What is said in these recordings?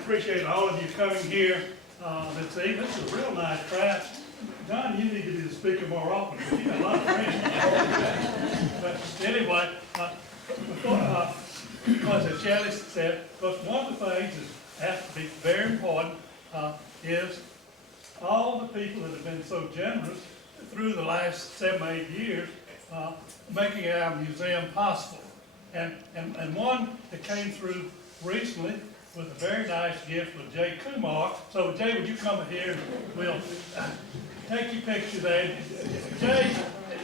appreciate all of you coming here this evening. This is a real nice crowd. John, you need to be the speaker more often because you got a lot of friends. But anyway, as Shelley said, because one of the things that has to be very important is all the people that have been so generous through the last 7 or 8 years making our museum possible. And one that came through recently was a very nice gift with Jay Kumar. So Jay, would you come here and we'll take your picture there. Jay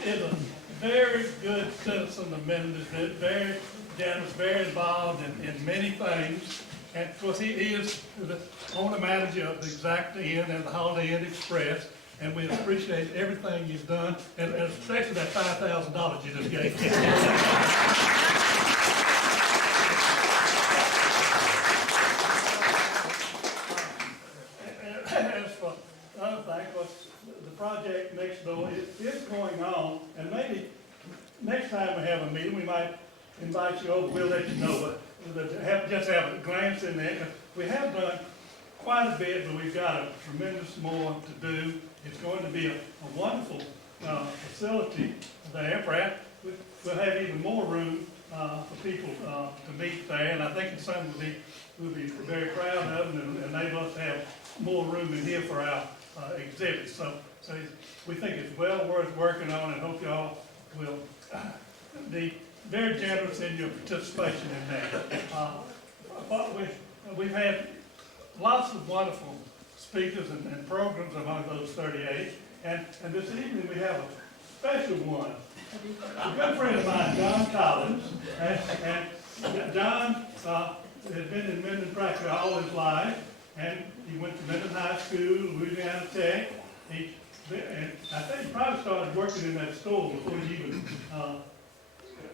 is a very good citizen of Minden, very generous, very involved in many things. And of course he is the owner manager of the Exact Inn and the Holiday Inn Express. And we appreciate everything you've done, and especially that $5,000 you just gave. As for the other thing, the project next door is going on, and maybe next time we have a meeting, we might invite you over. We'll let you know, but just have a glance in there. We have done quite a bit, but we've got a tremendous more to do. It's going to be a wonderful facility there. Perhaps we'll have even more room for people to meet there, and I think it's something we'll be very proud of and enable us to have more room in here for our exhibits. So we think it's well worth working on, and hope you all will be very generous in your participation in that. We've had lots of wonderful speakers and programs among those 38, and this evening we have a special one. A good friend of mine, John Collins, and John has been in Minden practically all his life, and he went to Minden High School, Louisiana Tech. And I think he probably started working in that store before he even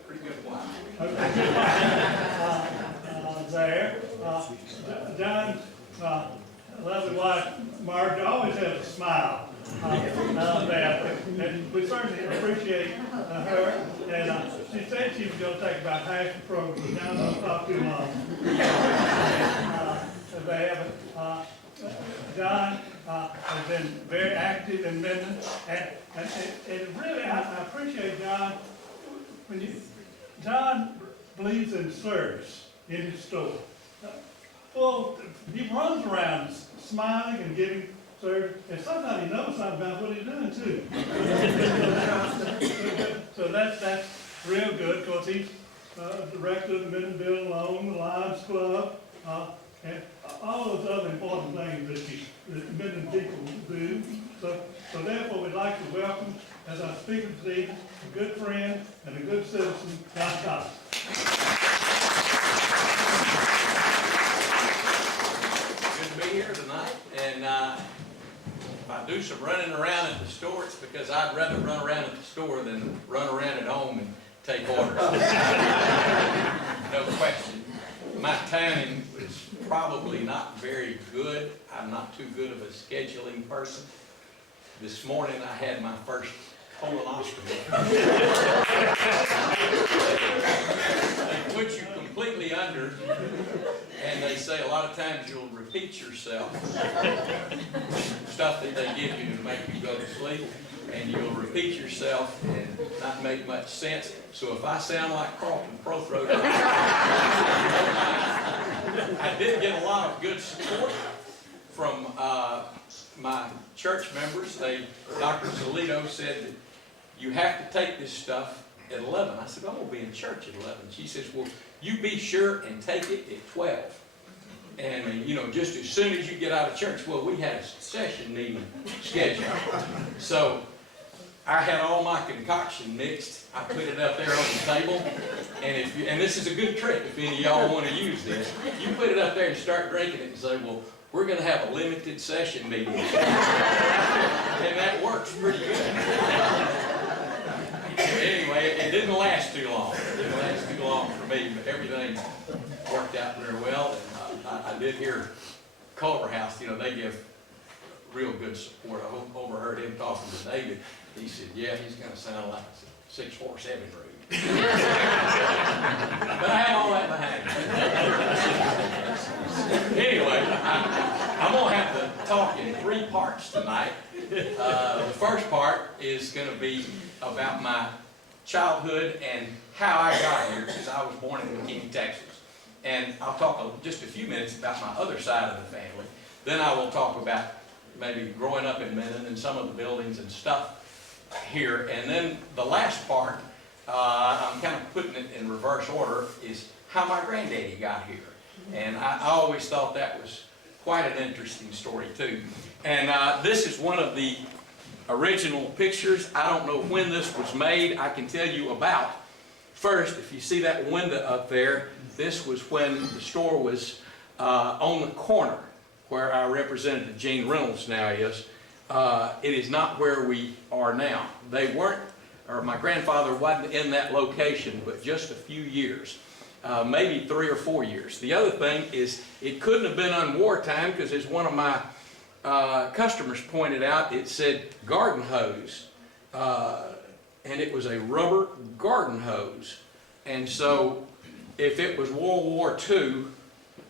pretty good one. There. John's lovely wife, Margaret, always has a smile. And we certainly appreciate her. And she said she was going to take about half the program, but John don't talk too long. John has been very active in Minden, and really I appreciate John. John believes in service in his store. Well, he runs around smiling and giving service, and sometimes he knows something about what he's doing too. So that's real good, because he's director of the Minden Building Loan, the Lions Club, and all those other important things that Minden people do. So therefore, we'd like to welcome, as our speaker this evening, a good friend and a good citizen, John Collins. Good to be here tonight, and if I do some running around at the store, it's because I'd rather run around at the store than run around at home and take orders. No question. My timing is probably not very good. I'm not too good of a scheduling person. This morning I had my first colonoscopy. They put you completely under, and they say a lot of times you'll repeat yourself. Stuff that they give you to make you go to sleep, and you'll repeat yourself and not make much sense. So if I sound like Carlton Prothroat, I did get a lot of good support from my church members. Dr. Zolito said that you have to take this stuff at 11. I said, I'm going to be in church at 11. She says, well, you be sure and take it at 12. And, just as soon as you get out of church, well, we had a session meeting scheduled. So I had all my concoction mixed. I put it up there on the table. And this is a good trick if any of y'all want to use this. You put it up there and start drinking it and say, well, we're going to have a limited session meeting. And that works pretty good. Anyway, it didn't last too long. It didn't last too long for me, but everything worked out very well. And I did hear Culver House, they give real good support. I overheard him talking to David. He said, yeah, he's going to sound like a 6-horse heavy road. But I have all that behind me. Anyway, I'm going to have to talk in 3 parts tonight. The first part is going to be about my childhood and how I got here, because I was born in McKinney, Texas. And I'll talk just a few minutes about my other side of the family. Then I will talk about maybe growing up in Minden and some of the buildings and stuff here. And then the last part, I'm kind of putting it in reverse order, is how my granddaddy got here. And I always thought that was quite an interesting story too. And this is one of the original pictures. I don't know when this was made. I can tell you about. First, if you see that window up there, this was when the store was on the corner where our representative Gene Reynolds now is. It is not where we are now. They weren't, or my grandfather wasn't in that location, but just a few years. Maybe 3 or 4 years. The other thing is it couldn't have been on wartime, because as one of my customers pointed out, it said garden hose, and it was a rubber garden hose. And so if it was World War II,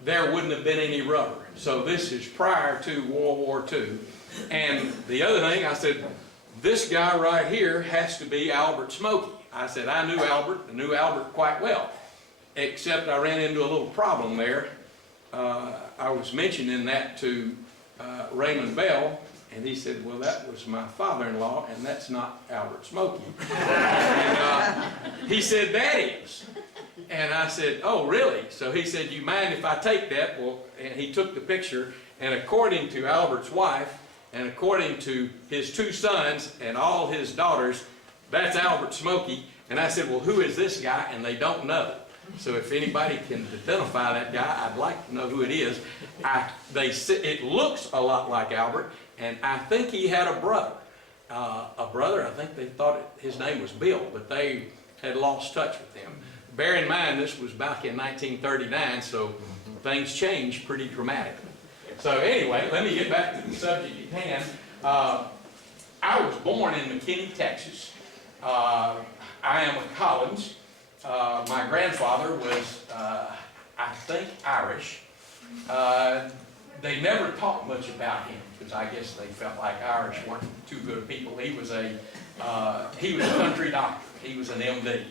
there wouldn't have been any rubber. So this is prior to World War II. And the other thing, I said, this guy right here has to be Albert Smokey. I said, I knew Albert quite well. Except I ran into a little problem there. I was mentioning that to Raymond Bell, and he said, well, that was my father-in-law, and that's not Albert Smokey. And he said, that is. And I said, oh, really? So he said, you mind if I take that? Well, and he took the picture, and according to Albert's wife, and according to his 2 sons and all his daughters, that's Albert Smokey. And I said, well, who is this guy? And they don't know. So if anybody can identify that guy, I'd like to know who it is. It looks a lot like Albert, and I think he had a brother. I think they thought his name was Bill, but they had lost touch with him. Bear in mind, this was back in 1939, so things changed pretty dramatically. So anyway, let me get back to the subject at hand. I was born in McKinney, Texas. I am a Collins. My grandfather was, I think, Irish. They never talked much about him, because I guess they felt like Irish weren't too good of people. He was a country doctor. He was an MD.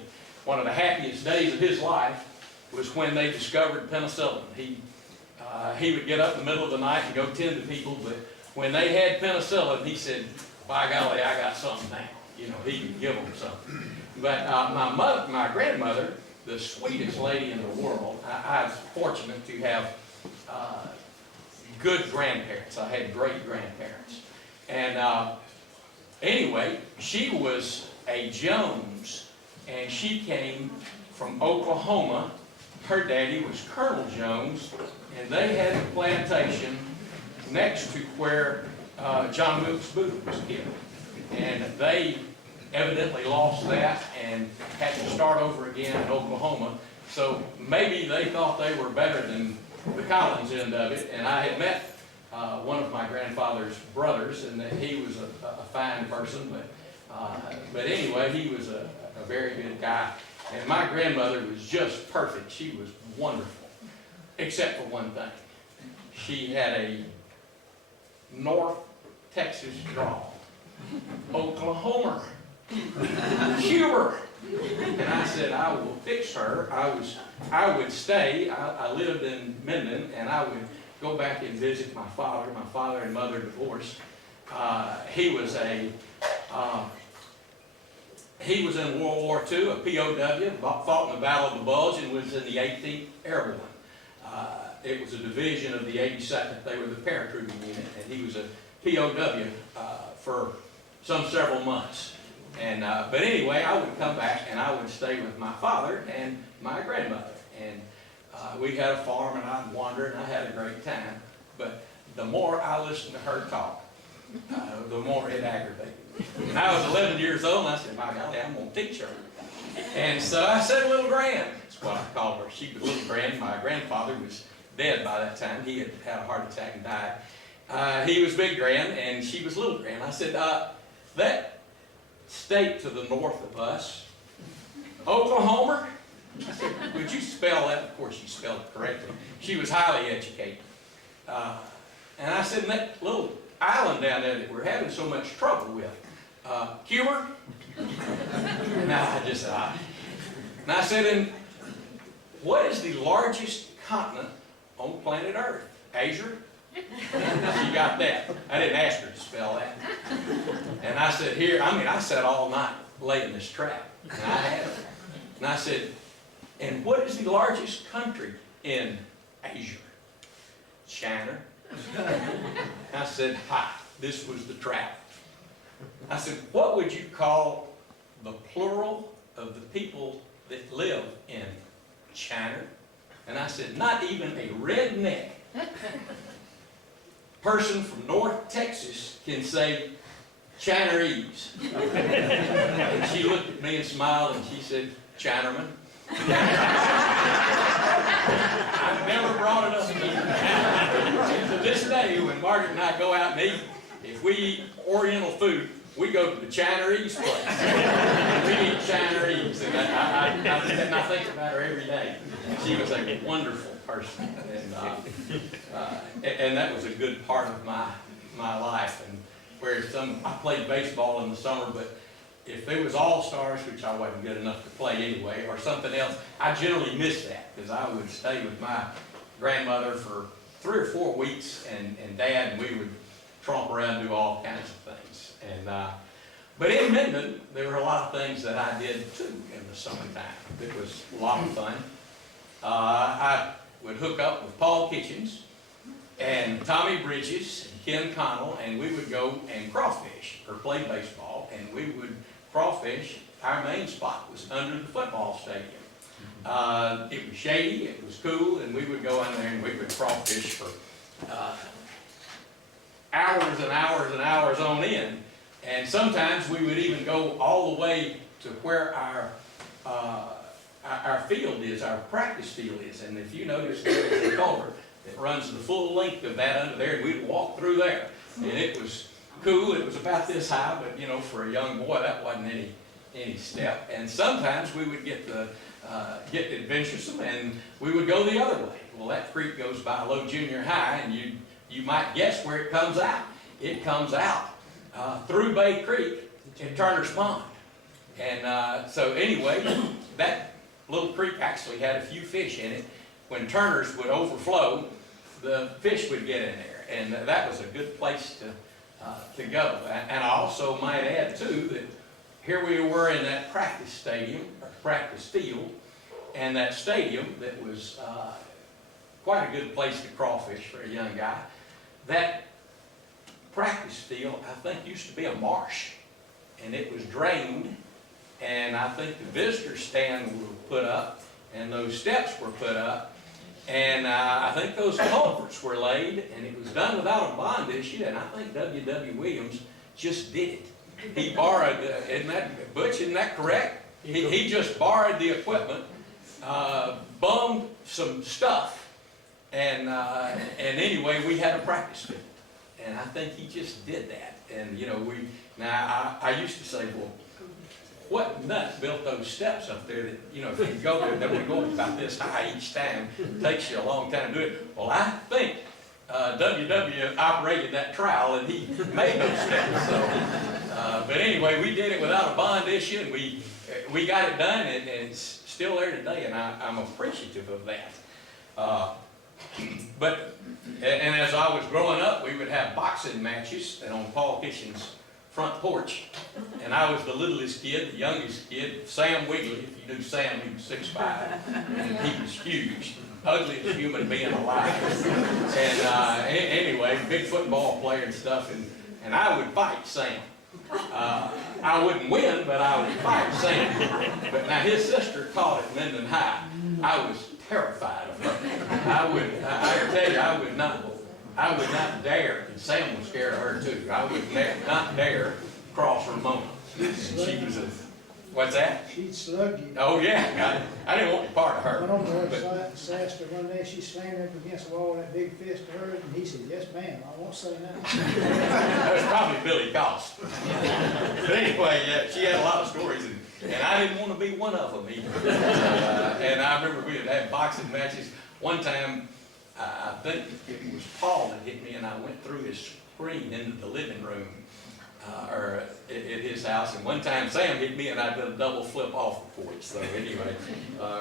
One of the happiest days of his life was when they discovered penicillin. He would get up in the middle of the night and go tend to people, but when they had penicillin, he said, by golly, I got something now. You know, he could give them something. But my grandmother, the sweetest lady in the world, I was fortunate to have good grandparents. I had great grandparents. And anyway, she was a Jones, and she came from Oklahoma. Her daddy was Colonel Jones, and they had a plantation next to where John Wilkes Booth was killed. And they evidently lost that and had to start over again in Oklahoma. So maybe they thought they were better than the Collins end of it. And I had met one of my grandfather's brothers, and he was a fine person. But anyway, he was a very good guy. And my grandmother was just perfect. She was wonderful, except for one thing. She had a North Texas drawl. Oklahoma. Huber. And I said, I will fix her. I would stay. I lived in Minden, and I would go back and visit my father. My father and mother divorced. He was in World War II, a POW, fought in the Battle of the Bulge, and was in the 18th Airborne. It was a division of the 82nd. They were the paratrooping unit, and he was a POW for several months. And but anyway, I would come back and I would stay with my father and my grandmother. And we had a farm, and I'd wander, and I had a great time. But the more I listened to her talk, the more it aggravated me. And I was 11 years old, and I said, by golly, I'm going to teach her. And so I said, Little Gran. That's what I called her. She was Little Gran. My grandfather was dead by that time. He had had a heart attack and died. He was Big Gran, and she was Little Gran. I said, that state to the north of us, Oklahoma? I said, would you spell that? Of course, she spelled it correctly. She was highly educated. I said, that little island down there that we're having so much trouble with, Cuba? And I said, and what is the largest continent on planet Earth? Asia? She got that. I didn't ask her to spell that. And I said, I sat all night laying this trap. And I had it. And I said, and what is the largest country in Asia? China. I said, this was the trap. I said, what would you call the plural of the people that live in China? And I said, not even a redneck person from North Texas can say Chinese. And she looked at me and smiled and she said, Chinaman. I've never brought it up again. And to this day, when Margaret and I go out and eat, if we eat Oriental food, we go to the Chinese place. We eat Chinese. And I think about her every day. She was a wonderful person. And that was a good part of my life. And whereas I played baseball in the summer, but if there was all-stars, which I wasn't good enough to play anyway, or something else, I generally missed that because I would stay with my grandmother for 3 or 4 weeks and Dad, and we would tromp around and do all kinds of things. But in Minden, there were a lot of things that I did too in the summertime. It was a lot of fun. I would hook up with Paul Kitchens and Tommy Bridges and Ken Connell, and we would go and crawfish or play baseball, and we would crawfish. Our main spot was under the football stadium. It was shady, it was cool, and we would go in there and we would crawfish for hours and hours and hours on end. And sometimes we would even go all the way to where our field is, our practice field is. And if you notice, there's a culvert that runs the full length of that under there, and we'd walk through there. And it was cool. It was about this high, but you know, for a young boy, that wasn't any step. And sometimes we would get adventuresome, and we would go the other way. Well, that creek goes by Low Junior High, and you might guess where it comes out. It comes out through Bay Creek in Turner's Pond. And so anyway, that little creek actually had a few fish in it. When Turner's would overflow, the fish would get in there, and that was a good place to go. And I also might add too that here we were in that practice stadium, or practice field, and that stadium that was quite a good place to crawfish for a young guy. That practice field, I think, used to be a marsh, and it was drained, and I think the visitor stand was put up, and those steps were put up, and I think those culverts were laid, and it was done without a bond issue, and I think W.W. Williams just did it. He borrowed, Butch, isn't that correct? He just borrowed the equipment, bummed some stuff, and anyway, we had a practice field. And I think he just did that. And you know, I used to say, well, what nut built those steps up there that, you know, if you go there, they would go up about this high each time. It takes you a long time to do it. Well, I think WW operated that trowel and he made those steps. So, but anyway, we did it without a bond issue, and we got it done, and it's still there today, and I'm appreciative of that. And as I was growing up, we would have boxing matches and on Paul Kitchen's front porch. And I was the littlest kid, the youngest kid, Sam Wiggly. If you knew Sam, he was 6'5", and he was huge, ugliest human being alive. And anyway, big football player and stuff, and I would fight Sam. I wouldn't win, but I would fight Sam. But now his sister taught at Minden High. I was terrified of her. I tell you, I would not dare, and Sam was scared of her too. I would not dare cross Ramona. And she was what's that? She'd slug you. Oh yeah, I didn't want any part of her. I went over there and sassed her one day. She slammed up against the wall with that big fist of hers, and he said, "Yes, ma'am, I won't say nothing." That was probably Billy Cost. But anyway, yeah, she had a lot of stories, and I didn't want to be one of them either. And I remember we had boxing matches. One time, I think it was Paul that hit me in and I went through his screen into the living room, or at his house. And one time Sam hit me and I did a double flip off the porch. So anyway,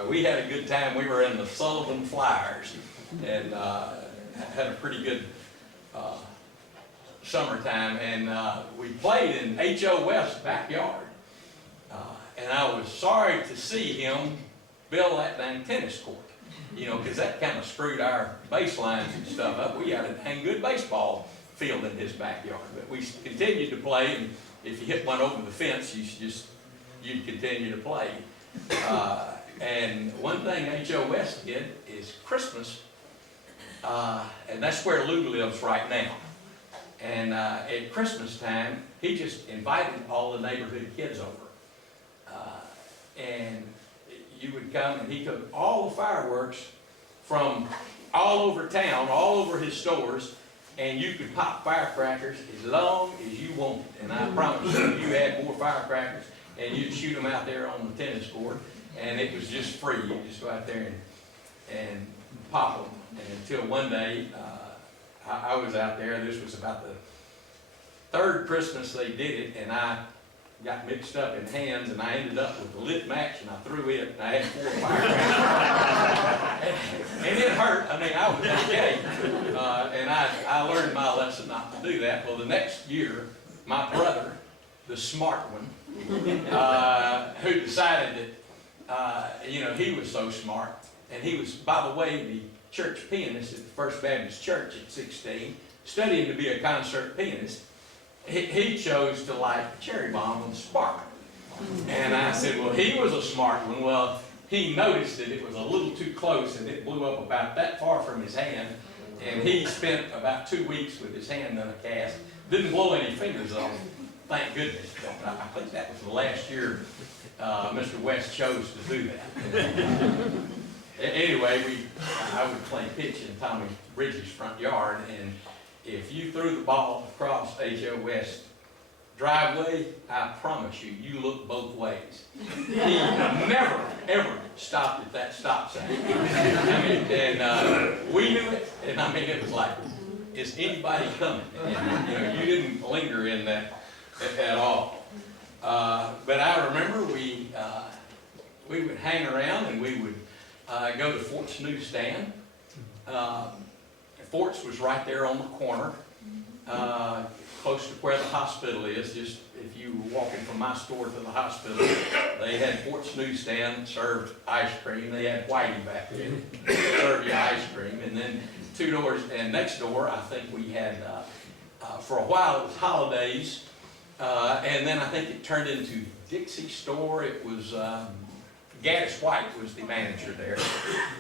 we had a good time. We were in the Sullivan Flyers and had a pretty good summertime. And we played in H.O. West's backyard. And I was sorry to see him build that dang tennis court. You know, because that kind of screwed our baselines and stuff up. We had a dang good baseball field in his backyard, but we continued to play, and if you hit one over the fence, you'd continue to play. And one thing H.O. West did is Christmas, and that's where Lou lives right now. And at Christmas time, he just invited all the neighborhood kids over, and you would come, and he took all the fireworks from all over town, all over his stores, and you could pop firecrackers as long as you wanted. And I promise you, you had more firecrackers, and you'd shoot them out there on the tennis court, and it was just free. You'd just go out there and pop them. And until one day, I was out there. This was about the third Christmas they did it, and I got mixed up in hands, and I ended up with a lit match, and I threw it, and I had 4 firecrackers. and it hurt. I mean, I was okay. And I learned my lesson not to do that. Well, the next year, my brother, the smart one, who decided that, you know, he was so smart, and he was, by the way, the church pianist at the First Baptist Church at 16, studying to be a concert pianist. He chose to light the cherry bomb with a spark. And I said, well, he was a smart one. Well, he noticed that it was a little too close, and it blew up about that far from his hand. And he spent about 2 weeks with his hand in a cast. Didn't blow any fingers off, thank goodness. But I think that was the last year Mr. West chose to do that. Anyway, I would play pitch in Tommy Bridges' front yard, and if you threw the ball across H.O. West's driveway, I promise you, you look both ways. He never, ever stopped at that stop sign. I mean, and we knew it, and I mean, it was like, is anybody coming? And, you know, you didn't linger in that at all. But I remember we would hang around, and we would go to Fort's newsstand. Fort's was right there on the corner, close to where the hospital is. Just if you were walking from my store to the hospital, they had Fort's newsstand, served ice cream. They had Whitey back there, served you ice cream. And then 2 doors, and next door, I think we had, for a while it was Holidays, and then I think it turned into Dixie Store. It was Gaddis White was the manager there.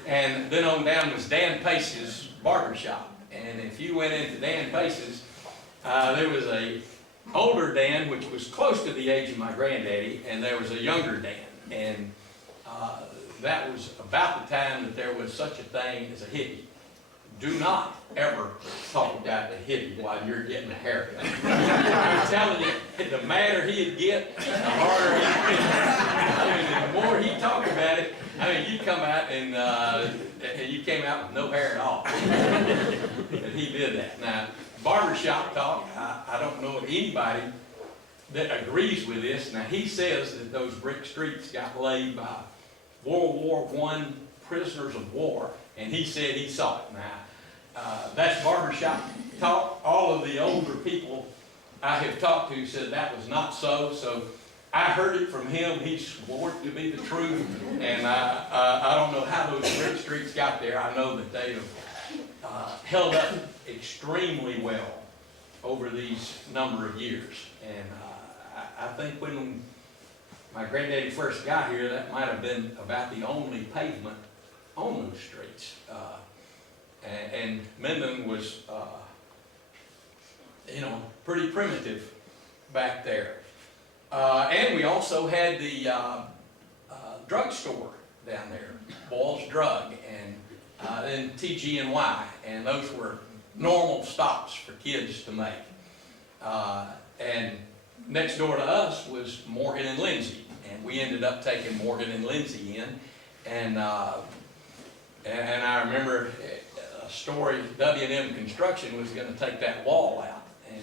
And then on down was Dan Pace's barbershop. And if you went into Dan Pace's, there was a older Dan, which was close to the age of my granddaddy, and there was a younger Dan. And that was about the time that there was such a thing as a hippie. Do not ever talk about the hippie while you're getting a haircut. I'm telling you, the madder he'd get, the harder he'd get. I mean, the more he talked about it, I mean, you'd come out and you came out with no hair at all. And he did that. Now, barbershop talk, I don't know of anybody that agrees with this. Now, he says that those brick streets got laid by World War I prisoners of war, and he said he saw it. Now, that's barbershop talk. All of the older people I have talked to said that was not so. So I heard it from him. He swore it to be the truth. And I don't know how those brick streets got there. I know that they have held up extremely well over these number of years. And I think when my granddaddy first got here, that might have been about the only pavement on those streets. And Minden was, you know, pretty primitive back there. And we also had the drugstore down there, Boyle's Drug, and then TG&Y, and those were normal stops for kids to make. And next door to us was Morgan and Lindsay, and we ended up taking Morgan and Lindsay in, and I remember a story, W&M Construction was gonna take that wall out. And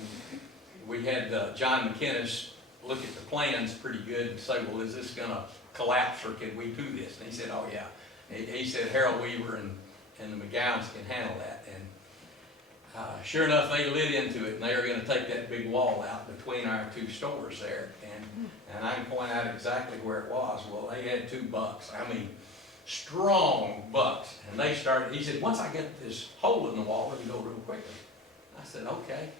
we had John McKinnis look at the plans pretty good and say, well, is this gonna collapse or can we do this? And he said, oh yeah. He said Harold Weaver and the McGowns can handle that. And sure enough, they lit into it and they were gonna take that big wall out between our two stores there. And I can point out exactly where it was. Well, they had 2 bucks. I mean, strong bucks. And they started, he said, once I get this hole in the wall, we can go real quickly. I said, okay.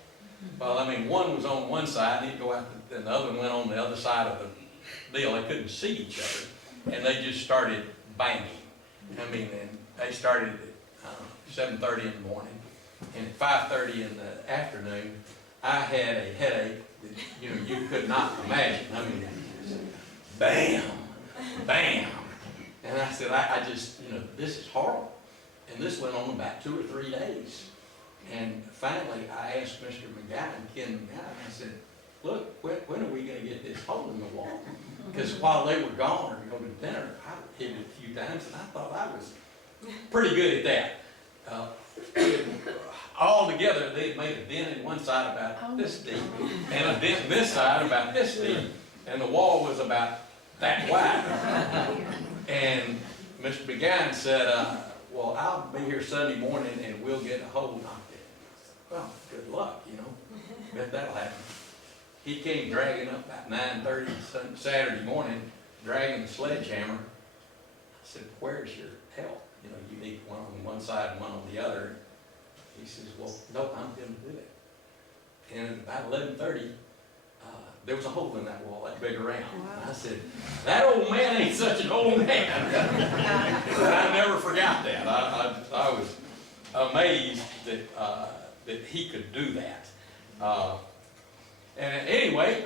Well, I mean, one was on one side, and he'd go out, and the other one went on the other side of the deal. They couldn't see each other. And they just started banging. I mean, and they started at 7:30 in the morning. And at 5:30 in the afternoon, I had a headache that, you could not imagine. I mean, bam, bam. And I said, I just, this is horrible. And this went on about 2 or 3 days. And finally, I asked Mr. McGowan, Ken McGowan, I said, look, when are we going to get this hole in the wall? Because while they were gone or going to dinner, I hit it a few times, and I thought I was pretty good at that. All together, they had made a dent in one side about this deep, and a dent in this side about this deep, and the wall was about that wide. And Mr. McGowan said, well, I'll be here Sunday morning and we'll get a hole knocked in. Well, good luck, Bet that'll happen. He came dragging up about 9:30 Saturday morning, dragging the sledgehammer. I said, where's your help? You need one on one side and one on the other. He says, well, no, I'm going to do it. And at about 11:30, there was a hole in that wall, that big around. Wow. And I said, that old man ain't such an old man. And I never forgot that. I was amazed that he could do that. And anyway,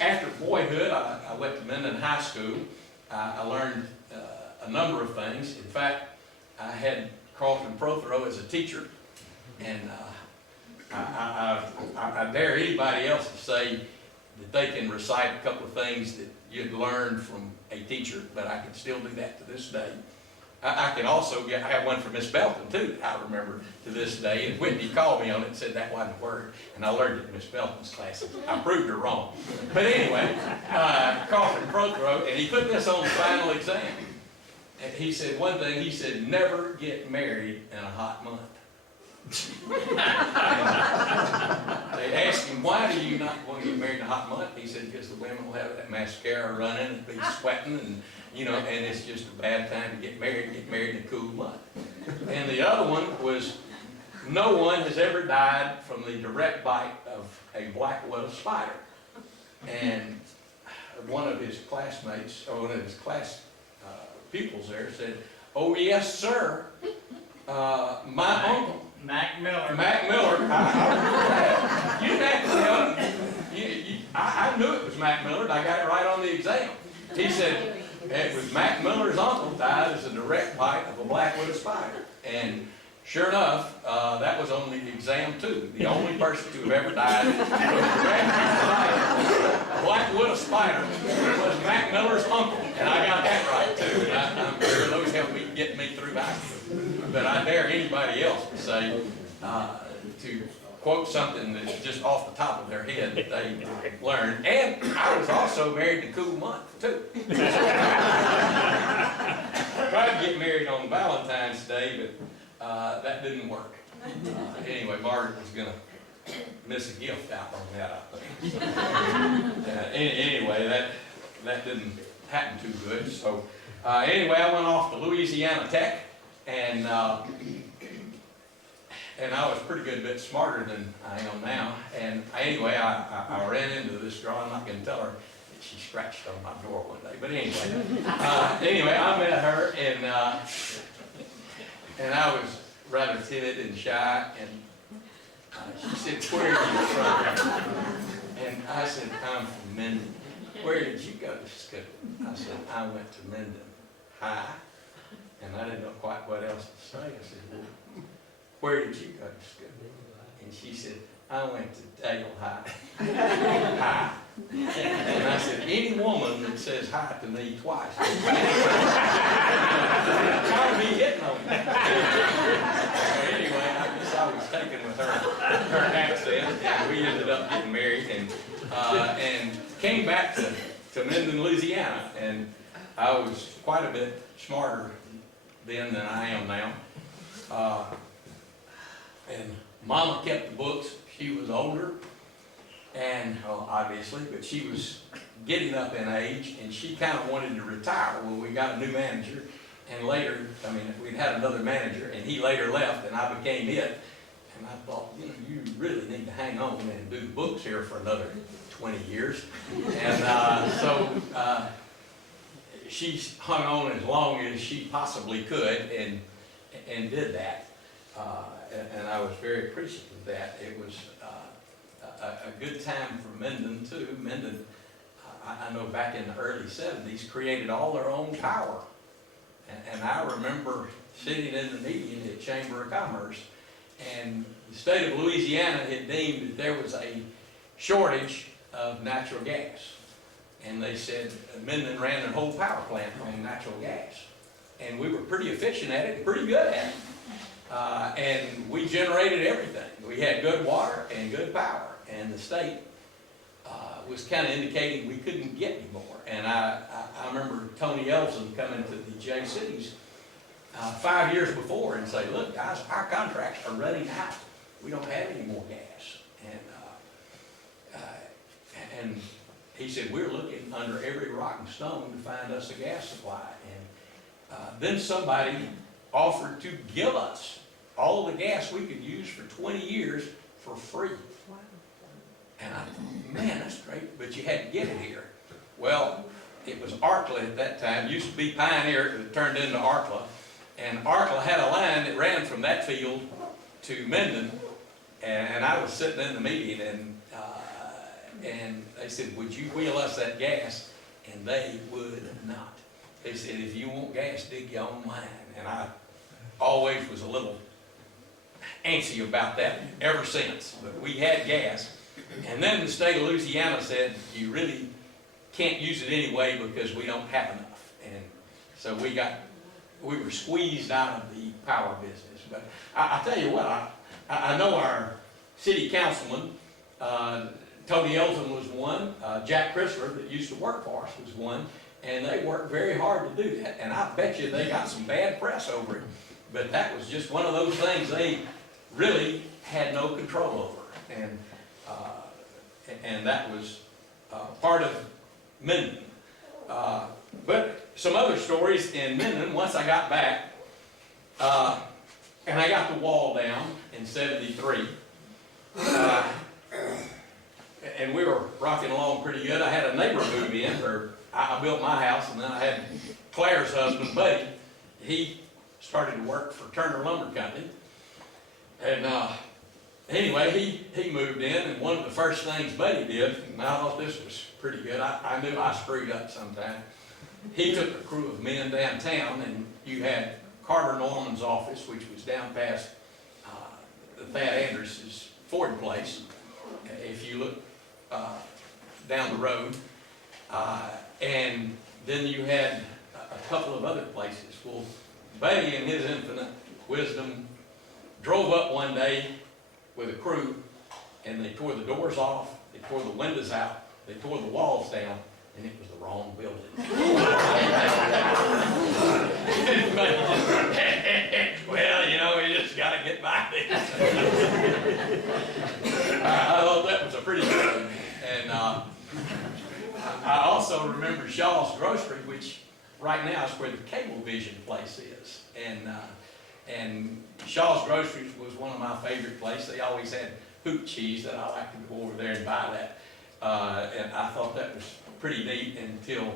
after boyhood, I went to Minden High School. I learned a number of things. In fact, I had Carlton Prothero as a teacher, and I dare anybody else to say that they can recite a couple of things that you'd learned from a teacher, but I can still do that to this day. I can also I have one from Miss Belton too, I remember to this day, and Whitney called me on it and said that wasn't a word, and I learned it in Miss Belton's class. I proved her wrong. But anyway, Carlton Prothero, and he put this on the final exam. And he said one thing, he said, never get married in a hot month. They asked him, why do you not want to get married in a hot month? He said, because the women will have that mascara running and be sweating, and and it's just a bad time to get married in a cool month. And the other one was, no one has ever died from the direct bite of a black widow spider. And one of his classmates, or one of his class pupils there said, oh yes, sir, my uncle, Mac Miller. Mac Miller. You didn't have to tell him. I knew it was Mac Miller, and I got it right on the exam. He said, it was Mac Miller's uncle died as a direct bite of a black widow spider. And sure enough, that was on the exam too. The only person to have ever died from a direct bite of a black widow spider was Mac Miller's uncle. And I got that right too. And I'm sure those helped me get me through high school. But I dare anybody else to say, to quote something that's just off the top of their head that they learned. And I was also married in a cool month, too. I tried to get married on Valentine's Day, but that didn't work. Anyway, Margaret was going to miss a gift out on that, I think. Anyway, that didn't happen too good. So anyway, I went off to Louisiana Tech, and I was a pretty good bit smarter than I am now. And anyway, I ran into this girl. I'm not going to tell her that she scratched on my door one day. But anyway, I met her, and I was rather timid and shy. And she said, where are you from? And I said, I'm from Minden. Where did you go to school? I said, I went to Minden High. And I didn't know quite what else to say. I said, well, where did you go to school? And she said, I went to Dale High. Hi. And I said, any woman that says hi to me twice, try to be hitting on me. So anyway, taken with her accent, and we ended up getting married and came back to Minden, Louisiana, and I was quite a bit smarter then than I am now. And Mama kept the books. She was older, and well, obviously, but she was getting up in age, and she kind of wanted to retire. Well, we got a new manager, and later, I mean, we'd had another manager, and he later left, and I became it. And I thought, you know, you really need to hang on and do the books here for another 20 years. And so she hung on as long as she possibly could, and did that. And I was very appreciative of that. It was a good time for Minden too. Minden, I know back in the early 70s, created all their own power. And I remember sitting in the meeting at Chamber of Commerce, and the state of Louisiana had deemed that there was a shortage of natural gas. And they said Minden ran their whole power plant on natural gas. And we were pretty efficient at it, pretty good at it. And we generated everything. We had good water and good power. And the state was kind of indicating we couldn't get any more. And I remember Tony Elson coming to the J-Cities 5 years before and say, look guys, our contracts are running out. We don't have any more gas. And he said, we're looking under every rock and stone to find us a gas supply. And then somebody offered to give us all the gas we could use for 20 years for free. Wow. And I thought, man, that's great, but you had to get it here. Well, it was Arkla at that time. It used to be Pioneer, it turned into Arkla. And Arkla had a line that ran from that field to Minden. And I was sitting in the meeting, and they said, would you wheel us that gas? And they would not. They said, if you want gas, dig your own line. And I always was a little antsy about that ever since. But we had gas. And then the state of Louisiana said, you really can't use it anyway because we don't have enough. And so we were squeezed out of the power business. But I tell you what, I know our city councilman, Tony Elton was one, Jack Chrysler that used to work for us was one, and they worked very hard to do that. And I bet you they got some bad press over it. But that was just one of those things they really had no control over. And that was part of Minden. But some other stories in Minden, once I got back, and I got the wall down in '73, and we were rocking along pretty good. I had a neighbor move in, or I built my house, and then I had Claire's husband, Buddy. He started to work for Turner Lumber Company. And anyway, he moved in, and one of the first things Buddy did, and I thought this was pretty good, I knew I screwed up sometime. He took a crew of men downtown, and you had Carter Norman's office, which was down past the Thad Anderson's Ford place, if you look down the road. And then you had a couple of other places. Well, Buddy, in his infinite wisdom, drove up one day with a crew, and they tore the doors off, they tore the windows out, they tore the walls down, and it was the wrong building. Well, you know, you just got to get by this. I thought that was a pretty good one. And I also remember Shaw's Grocery, which right now is where the Cablevision place is. And Shaw's Groceries was one of my favorite places. They always had hoot cheese that I liked to go over there and buy that. And I thought that was pretty neat until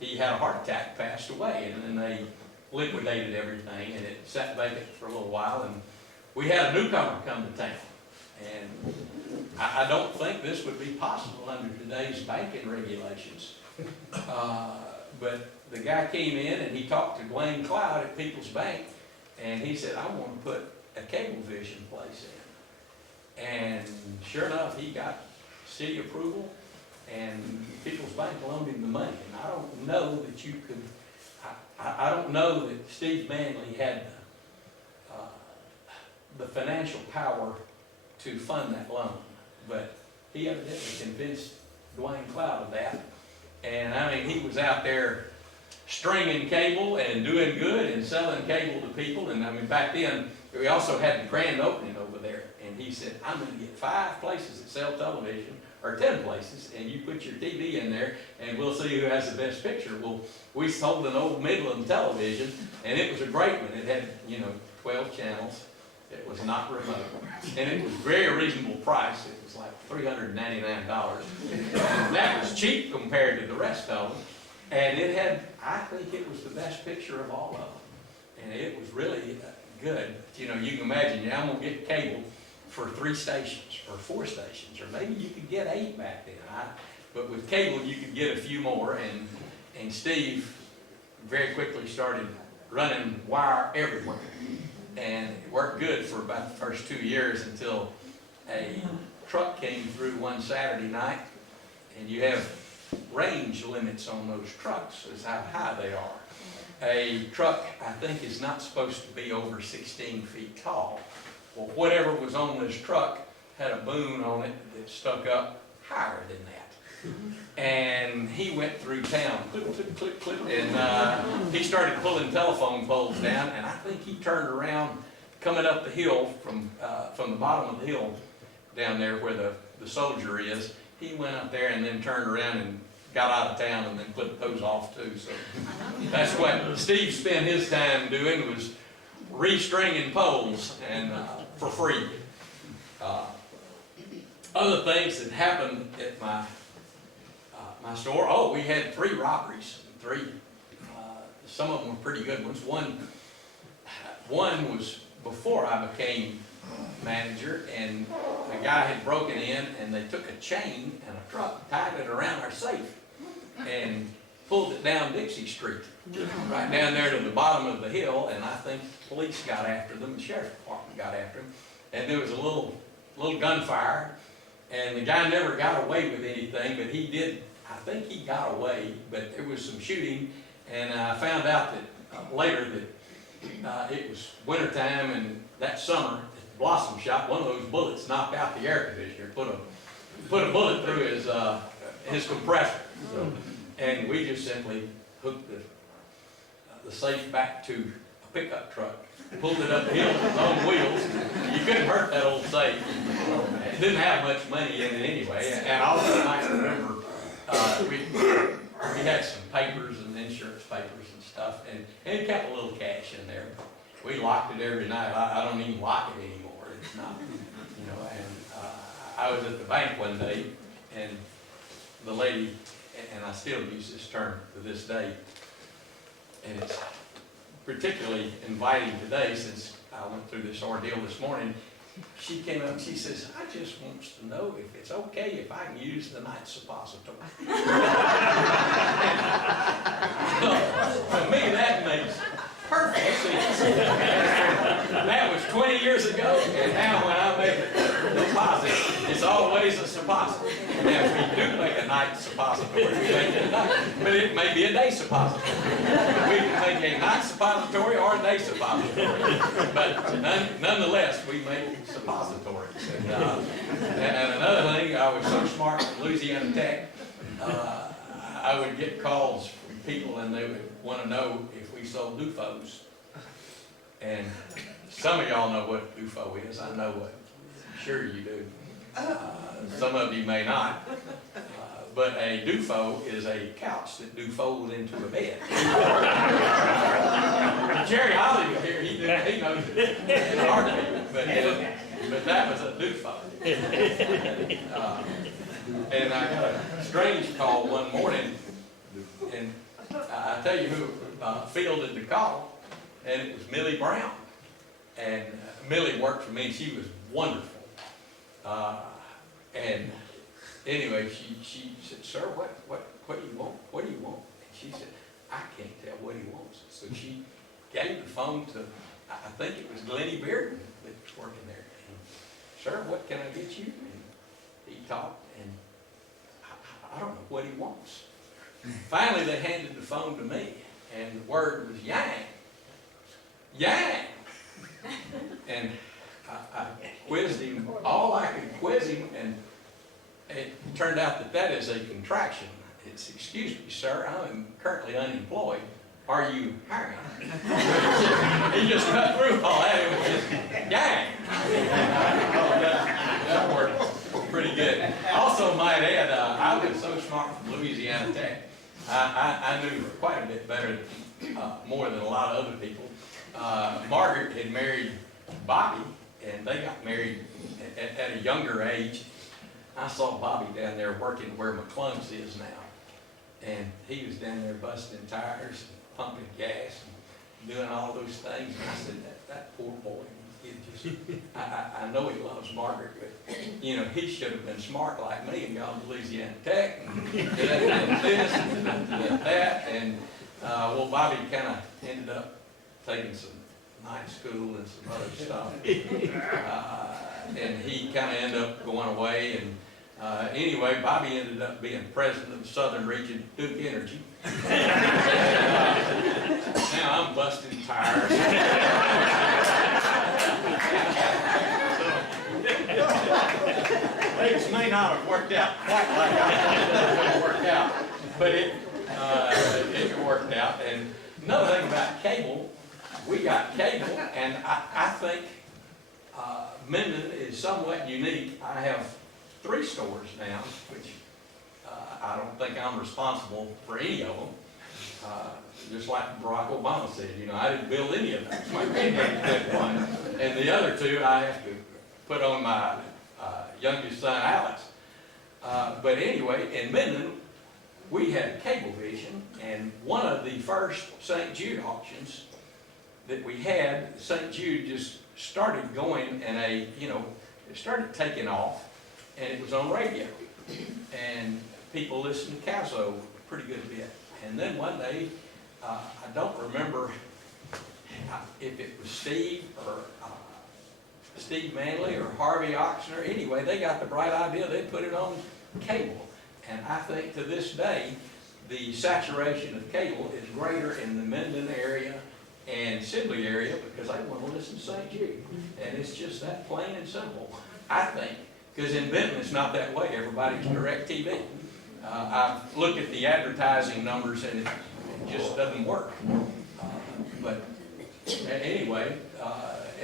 he had a heart attack, passed away, and then they liquidated everything, and it sat vacant for a little while, and we had a newcomer come to town. And I don't think this would be possible under today's banking regulations. But the guy came in and he talked to Dwayne Cloud at People's Bank, and he said, I want to put a Cablevision place in. And sure enough, he got city approval, and People's Bank loaned him the money. And I don't know that you could, I don't know that Steve Manley had the financial power to fund that loan. But he evidently convinced Dwayne Cloud of that. And I mean, he was out there stringing cable and doing good and selling cable to people. And I mean, back then, we also had the grand opening over there. And he said, I'm going to get 5 places that sell television, or 10 places, and you put your TV in there, and we'll see who has the best picture. Well, we sold an old Midland television, and it was a great one. It had, 12 channels. It was not remote. And it was very reasonable price. It was like $399. And that was cheap compared to the rest of them. And it had, I think it was the best picture of all of them. And it was really good. You can imagine, I'm going to get cable for 3 stations or 4 stations, or maybe you could get 8 back then. But with cable, you could get a few more. And Steve very quickly started running wire everywhere. And it worked good for about the first 2 years until a truck came through one Saturday night, and you have range limits on those trucks as how high they are. A truck, I think, is not supposed to be over 16 feet tall. Well, whatever was on this truck had a boom on it that stuck up higher than that. And he went through town, clip, clip, clip, clip, and he started pulling telephone poles down, and I think he turned around coming up the hill from the bottom of the hill down there where the soldier is. He went up there and then turned around and got out of town and then put those off too. So that's what Steve spent his time doing, was restringing poles and for free. Other things that happened at my store. Oh, we had 3 robberies. 3. Some of them were pretty good ones. One was before I became manager, and a guy had broken in, and they took a chain and a truck, tied it around our safe, and pulled it down Dixie Street, right down there to the bottom of the hill. And I think the police got after them, the sheriff's department got after them, and there was a little gunfire, and the guy never got away with anything, but he did. I think he got away, but there was some shooting, and I found out that later that it was wintertime, and that summer at the Blossom Shop, one of those bullets knocked out the air conditioner, put a bullet through his compressor. So, and we just simply hooked the safe back to a pickup truck, pulled it up the hill with its own wheels. You couldn't hurt that old safe. It didn't have much money in it anyway, and also I remember we had some papers and insurance papers and stuff, and kept a little cash in there. We locked it every night. I don't even lock it anymore. It's not, and I was at the bank one day, and the lady, and I still use this term to this day, and it's particularly inviting today since I went through this ordeal this morning. She came up and she says, I just wants to know if it's okay if I can use the night suppository. To me, that makes perfect sense. That was 20 years ago, and now when I make a deposit, it's always a suppository. Now, if we do make a night suppository, we make it a night, but it may be a day suppository. We can make a night suppository or a day suppository, but nonetheless, we make suppositories. And another thing, I was so smart at Louisiana Tech, I would get calls from people, and they would want to know if we sold DUFOs. And some of y'all know what DUFO is. I know what. I'm sure you do. Some of you may not. But a DUFO is a couch that do fold into a bed. Jerry Holly was here. He knows it. It's hard to do, but that was a DUFO. And I got a strange call one morning, and I tell you who fielded the call, and it was Millie Brown. And Millie worked for me, and she was wonderful. And anyway, she said, "Sir, what do you want? What do you want?" And she said, "I can't tell what he wants." So she gave the phone to, I think it was Glennie Bearden that was working there. And, "Sir, what can I get you?" And he talked, and I don't know what he wants. Finally, they handed the phone to me, and the word was yang. Yang! And I quizzed him all I could quiz him, and it turned out that that is a contraction. It's, excuse me, sir, I am currently unemployed. Are you hiring? He just cut through all that. It was just, gang. That worked pretty good. Also, might add, I was so smart from Louisiana Tech. I knew quite a bit better, more than a lot of other people. Margaret had married Bobby, and they got married at a younger age. I saw Bobby down there working where McClung's is now. And he was down there busting tires, and pumping gas, and doing all those things. And I said, that poor boy, I know he loves Margaret, but, you know, he should have been smart like me and gone to Louisiana Tech, and did this, and that. And, well, Bobby kind of ended up taking some night school and some other stuff. And he kind of ended up going away. And anyway, Bobby ended up being president of the Southern Region Duke Energy. Now I'm busting tires. Things may not have worked out quite like I thought it was going to work out, but it worked out. And another thing about cable, we got cable, and I think Minden is somewhat unique. I have 3 stores now, which I don't think I'm responsible for any of them. Just like Barack Obama said, you know, I didn't build any of them. My granddaddy did one. And the other 2 I have to put on my youngest son, Alex. But anyway, in Minden, we had Cablevision, and one of the first St. Jude auctions that we had, St. Jude just started going in a, you know, it started taking off, and it was on radio. And people listened to Caso a pretty good bit. And then one day, I don't remember if it was Steve or Steve Manley or Harvey Oxner. Anyway, they got the bright idea, they put it on cable. And I think to this day, the saturation of cable is greater in the Minden area and Sibley area because they want to listen to St. Jude. And it's just that plain and simple, I think. Because in Benton, it's not that way. Everybody's direct TV. I've looked at the advertising numbers and it just doesn't work. But anyway,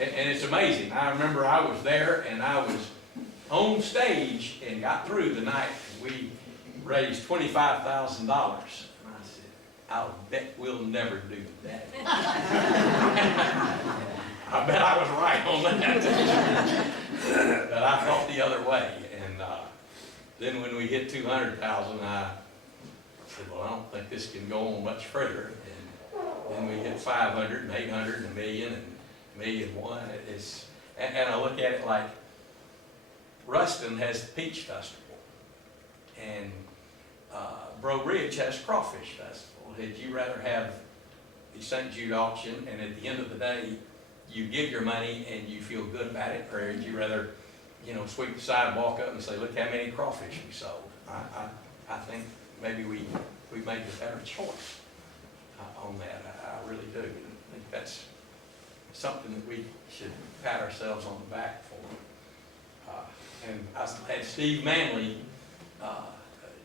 and it's amazing. I remember I was there and I was on stage and got through the night. We raised $25,000. And I said, I'll bet we'll never do that. I bet I was right on that. But I thought the other way. And then when we hit 200,000, I said, well, I don't think this can go on much further. And then we hit 500 and 800 and a million and $1,000,001. And I look at it like Ruston has the Peach Festival. And Bro Ridge has Crawfish Festival. Would you rather have the St. Jude auction and at the end of the day, you give your money and you feel good about it, or would you rather, you know, sweep the sidewalk up and say, look how many crawfish we sold? I think maybe we made the better choice on that. I really do. I think that's something that we should pat ourselves on the back for. And I had Steve Manley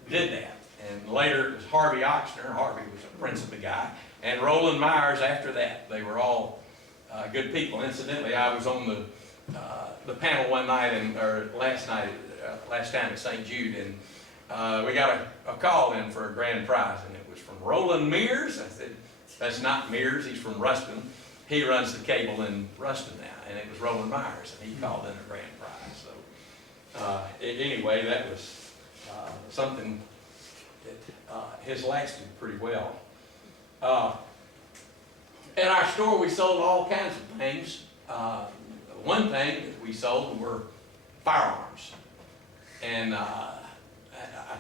did that. And later it was Harvey Oxner. Harvey was a principal guy. And Roland Myers after that. They were all good people. Incidentally, I was on the panel one night, or last time at St. Jude, and we got a call in for a grand prize, and it was from Roland Mears. I said, that's not Mears, he's from Ruston. He runs the cable in Ruston now, and it was Roland Myers, and he called in a grand prize. So anyway, that was something that has lasted pretty well. In our store, we sold all kinds of things. One thing that we sold were firearms. And I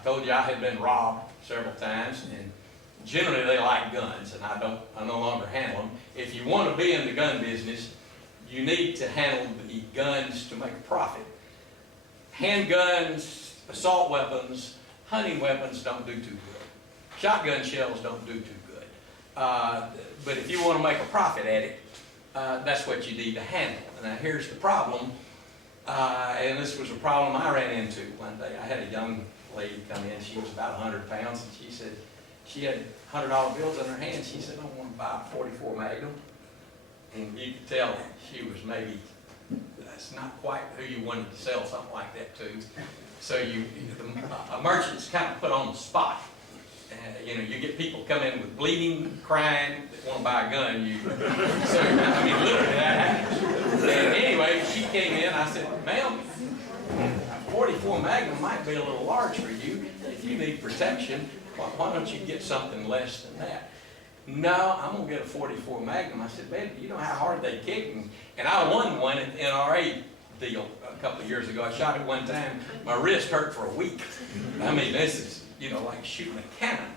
told you I had been robbed several times, and generally they like guns, and I no longer handle them. If you want to be in the gun business, you need to handle the guns to make a profit. Handguns, assault weapons, hunting weapons don't do too good. Shotgun shells don't do too good. But if you want to make a profit at it, that's what you need to handle. Now here's the problem, and this was a problem I ran into one day. I had a young lady come in, she was about 100 pounds, and she said, she had $100 bills in her hand. She said, I want to buy a 44 Magnum. And you could tell she was maybe, that's not quite who you wanted to sell something like that to. So a merchant's kind of put on the spot. You know, you get people come in with bleeding, crying, that want to buy a gun. So, I mean, literally that happens. And anyway, she came in, I said, ma'am, a 44 Magnum might be a little large for you. If you need protection, why don't you get something less than that? No, I'm going to get a 44 Magnum. I said, baby, you know how hard they kick? And I won one at the NRA deal a couple of years ago. I shot it one time. My wrist hurt for a week. I mean, this is, you know, like shooting a cannon.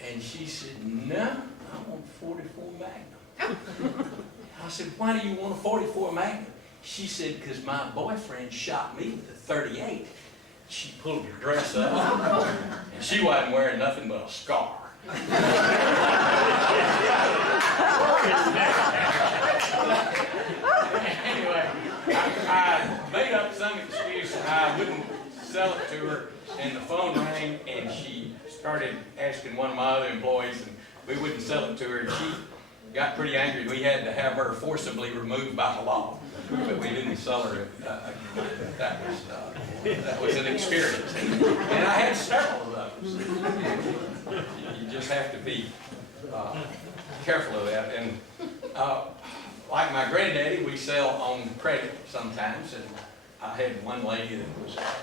And she said, no, I want a 44 Magnum. I said, why do you want a 44 Magnum? She said, because my boyfriend shot me with a 38. She pulled her dress up, and she wasn't wearing nothing but a scar. Anyway, I made up some excuse. I wouldn't sell it to her, and the phone rang, and she started asking one of my other employees, and we wouldn't sell it to her. And she got pretty angry. We had to have her forcibly removed by the law, but we didn't sell her. That was an experience, and I had several of those. You just have to be careful of that. And like my granddaddy, we sell on credit sometimes, and I had one lady that was a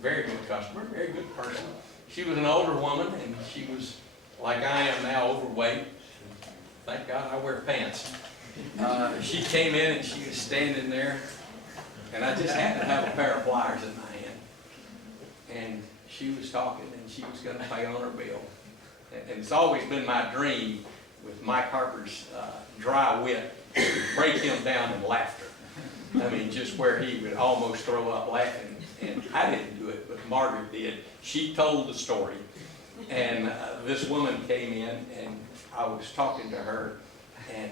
very good customer, very good person. She was an older woman, and she was, like I am now, overweight. Thank God I wear pants. She came in and she was standing there, and I just happened to have a pair of pliers in my hand. And she was talking, and she was going to pay on her bill. And it's always been my dream with Mike Harper's dry wit to break him down in laughter. I mean, just where he would almost throw up laughing. And I didn't do it, but Margaret did. She told the story. And this woman came in, and I was talking to her, and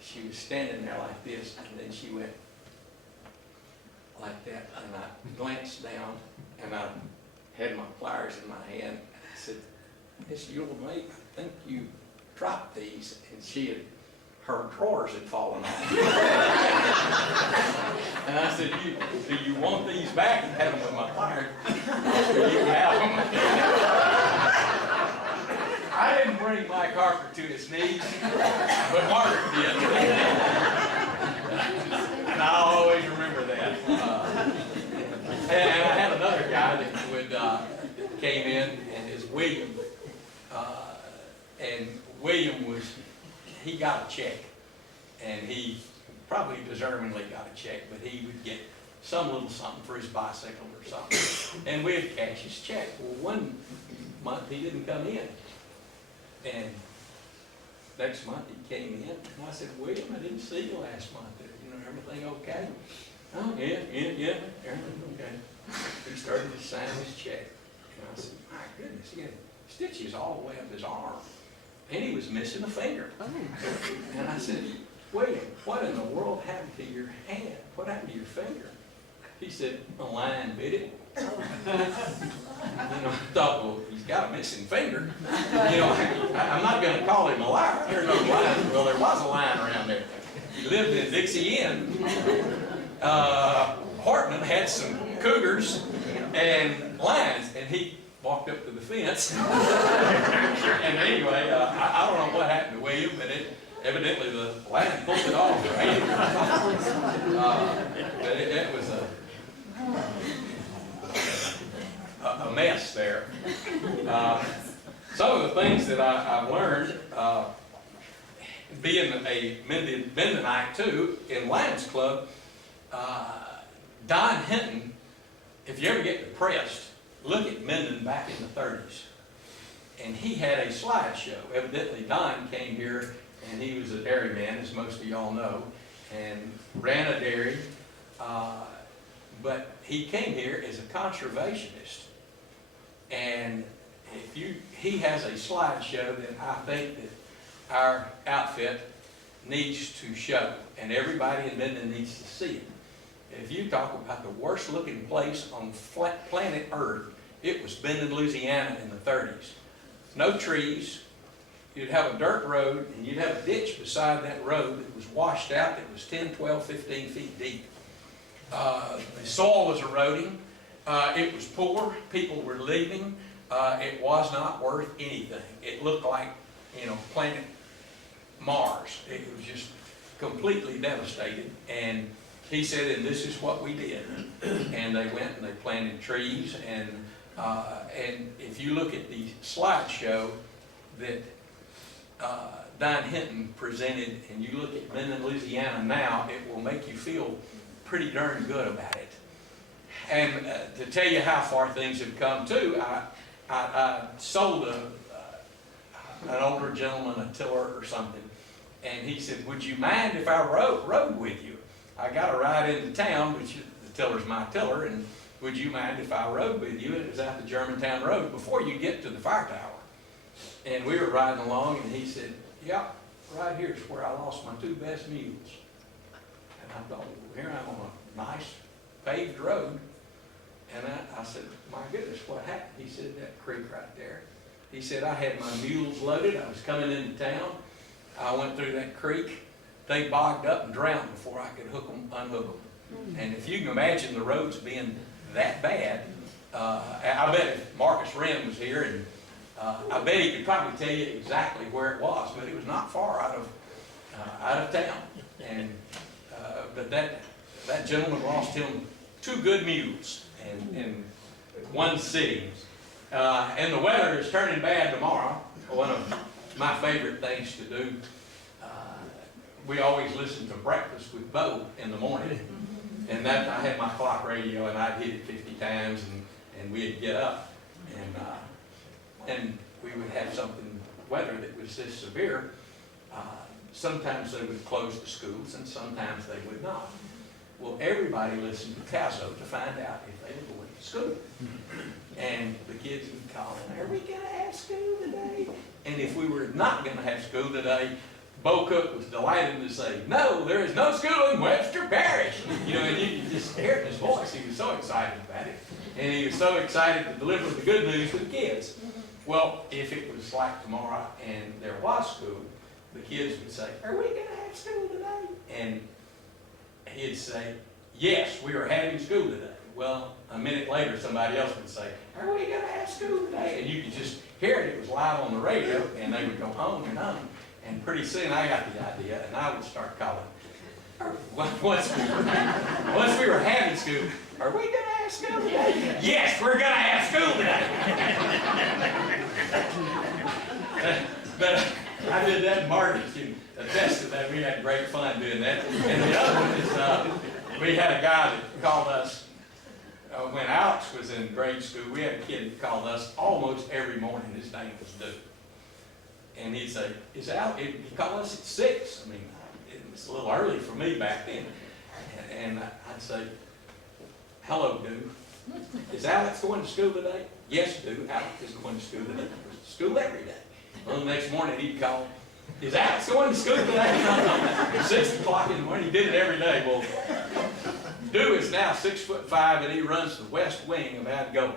she was standing there like this, and then she went like that, and I glanced down, and I had my pliers in my hand, and I said, Miss Yulmate, I think you dropped these, and her drawers had fallen off. And I said, do you want these back? And had them with my pliers. You can have them. I didn't bring Mike Harper to his knees, but Margaret did. And I'll always remember that. And I had another guy that came in, and is William. And William he got a check. And he probably deservingly got a check, but he would get some little something for his bicycle or something. And we'd cash his check. Well, one month he didn't come in. And next month he came in, and I said, William, I didn't see you last month. You know, everything okay? Oh, yeah, everything okay. He started to sign his check. And I said, my goodness, he had stitches all the way up his arm. And he was missing a finger. And I said, William, what in the world happened to your hand? What happened to your finger? He said, a lion bit it. You know, I thought, well, he's got a missing finger. You know, I'm not going to call him a liar. There's no lion. Well, there was a lion around there. He lived in Dixie Inn. Hartman had some cougars and lions, and he walked up to the fence. And anyway, I don't know what happened to William, but evidently the lion pulled it off. But it was a mess there. Some of the things that I've learned, being a Mindenite too, in Lions Club, Don Hinton, if you ever get depressed, look at Minden back in the 30s. And he had a slideshow. Evidently Don came here, and he was a dairyman, as most of y'all know, and ran a dairy. But he came here as a conservationist. And he has a slideshow that I think that our outfit needs to show, and everybody in Minden needs to see it. If you talk about the worst looking place on planet Earth, it was Minden, Louisiana in the 30s. No trees. You'd have a dirt road, and you'd have a ditch beside that road that was washed out, that was 10, 12, 15 feet deep. The soil was eroding. It was poor. People were leaving. It was not worth anything. It looked like, you know, planet Mars. It was just completely devastated. And he said, and this is what we did. And they went and they planted trees. And if you look at the slideshow that Don Hinton presented, and you look at Minden, Louisiana now, it will make you feel pretty darn good about it. And to tell you how far things have come too, I sold an older gentleman a tiller or something, and he said, would you mind if I rode with you? I got a ride into town, which the tiller's my tiller, and would you mind if I rode with you? It was out the Germantown Road before you get to the fire tower. And we were riding along, and he said, yeah, right here's where I lost my 2 best mules. And I thought, well, here I'm on a nice paved road. And I said, my goodness, what happened? He said, that creek right there. He said, I had my mules loaded. I was coming into town. I went through that creek. They bogged up and drowned before I could unhook them. And if you can imagine the roads being that bad, I bet if Marcus Wren was here, and I bet he could probably tell you exactly where it was, but it was not far out of town. And but that gentleman lost him 2 good mules in one sitting. And the weather is turning bad tomorrow. One of my favorite things to do, we always listen to Breakfast with Bo in the morning. And that I had my clock radio, and I'd hit it 50 times, and we'd get up. And we would have something, weather that was this severe. Sometimes they would close the schools, and sometimes they would not. Well, everybody listened to Tazo to find out if they were going to school. And the kids would call in, are we going to have school today? And if we were not going to have school today, Bo Cook was delighted to say, no, there is no school in Webster Parish. You know, and you could just hear it in his voice. He was so excited about it. And he was so excited to deliver the good news to the kids. Well, if it was like tomorrow and there was school, the kids would say, are we going to have school today? And he'd say, yes, we are having school today. Well, a minute later, somebody else would say, are we going to have school today? And you could just hear it. It was live on the radio, and they would go on and on. And pretty soon I got the idea, and I would start calling. Once we were having school, are we going to have school today? Yes, we're going to have school today. But I did that, and Margaret can attest to that. We had great fun doing that. And the other one is, we had a guy that called us, when Alex was in grade school, we had a kid that called us almost every morning. His name was Duke. And he'd say, is Alex, he'd call us at 6. I mean, it was a little early for me back then. And I'd say, hello, Duke. Is Alex going to school today? Yes, Duke. Alex is going to school today. School every day. Well, the next morning he'd call, is Alex going to school today? 6 o'clock in the morning. He did it every day. Well, Duke is now 6'5", and he runs the west wing of Algoa.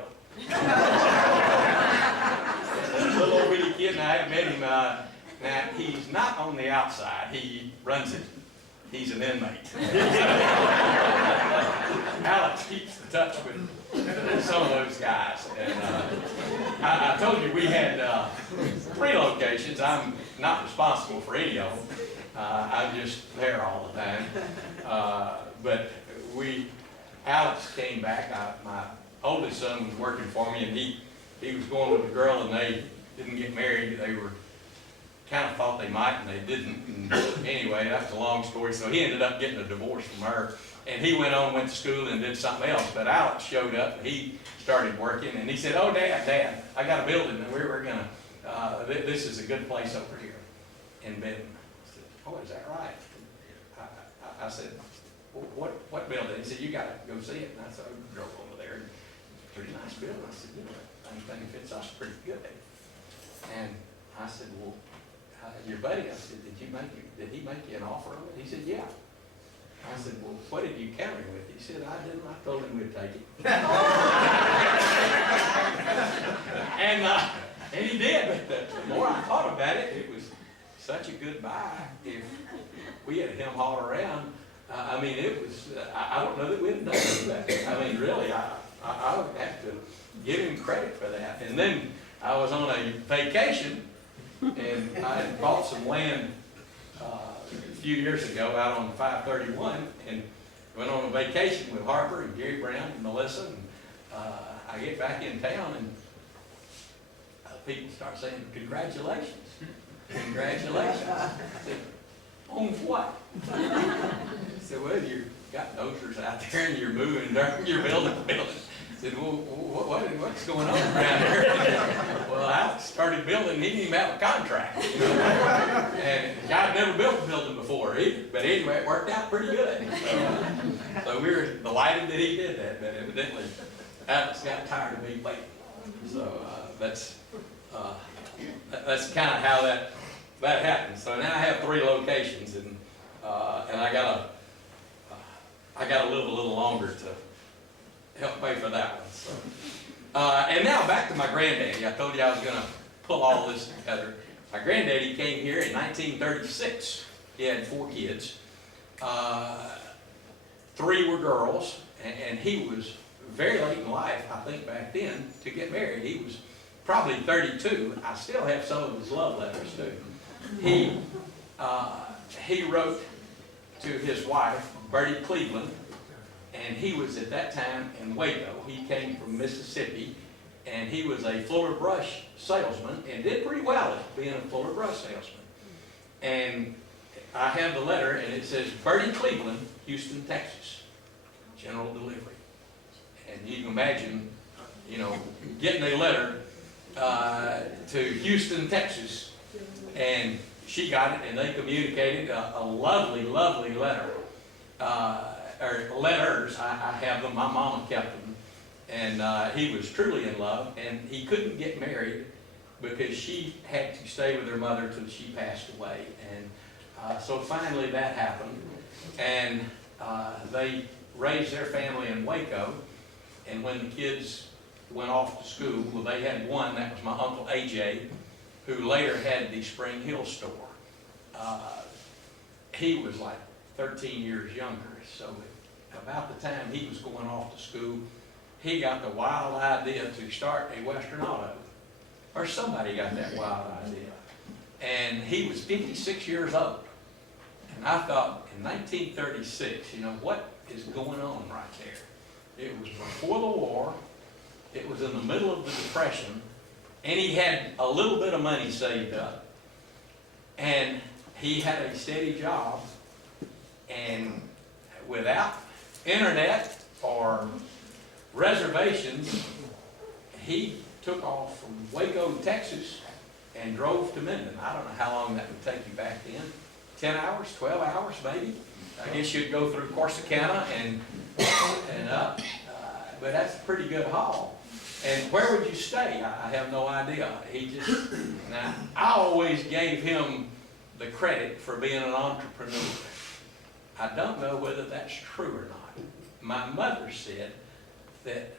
Little old bitty kid, and I haven't met him. Now, he's not on the outside. He runs it. He's an inmate. Alex keeps in touch with some of those guys. And I told you we had 3 locations. I'm not responsible for any of them. I'm just there all the time. But Alex came back. My oldest son was working for me, and he was going with a girl, and they didn't get married. They were kind of thought they might, and they didn't. And anyway, that's a long story. So he ended up getting a divorce from her, and he went to school and did something else. But Alex showed up, and he started working, and he said, oh, Dad, I got a building, and we were going to, this is a good place over here in Benton. I said, oh, is that right? I said, what building? He said, you got to go see it. And I said, I drove over there. Pretty nice building. I said, I think it fits us pretty good. And I said, well, your buddy, I said, did he make you an offer of it? He said, yeah. I said, well, what did you counter him with? He said, I didn't. I told him we'd take it. And he did. But the more I thought about it, it was such a good buy. If we had him haul around, I mean, it was, I don't know that we'd have done that. I mean, really, I would have to give him credit for that. And then I was on a vacation, and I had bought some land a few years ago out on 531, and went on a vacation with Harper and Gary Brown and Melissa. And I get back in town, and people start saying, congratulations, congratulations. I said, on what? I said, well, you've got dozers out there and you're moving dirt, you're building a building. I said, well, what's going on around here? Well, Alex started building, he didn't even have a contract. And the guy had never built a building before either. But anyway, it worked out pretty good. So we were delighted that he did that, but evidently Alex got tired of me waiting. So that's kind of how that happened. So now I have 3 locations, and I gotta live a little longer to help pay for that one. So, and now back to my granddaddy. I told you I was gonna pull all this together. My granddaddy came here in 1936. He had 4 kids. 3 were girls, and he was very late in life, I think, back then, to get married. He was probably 32. I still have some of his love letters too. He wrote to his wife, Bertie Cleveland, and he was at that time in Waco. He came from Mississippi, and he was a Fuller Brush salesman and did pretty well at being a Fuller Brush salesman. And I have the letter, and it says, Bertie Cleveland, Houston, Texas, general delivery. And you can imagine, you know, getting a letter to Houston, Texas, and she got it, and they communicated a lovely, lovely letter, or letters. I have them. My mama kept them, and he was truly in love, and he couldn't get married because she had to stay with her mother till she passed away, and so finally that happened, and they raised their family in Waco, and when the kids went off to school, well, they had one, that was my Uncle AJ, who later had the Spring Hill store. He was like 13 years younger, so about the time he was going off to school, he got the wild idea to start a Western Auto, or somebody got that wild idea. And he was 56 years old. And I thought, in 1936, you know, what is going on right there? It was before the war, it was in the middle of the Depression, and he had a little bit of money saved up, and he had a steady job, and without internet or reservations, he took off from Waco, Texas, and drove to Minden. I don't know how long that would take you back then. 10 hours, 12 hours maybe. I guess you'd go through Corsicana and up, but that's a pretty good haul. And where would you stay? I have no idea. Now, I always gave him the credit for being an entrepreneur. I don't know whether that's true or not. My mother said that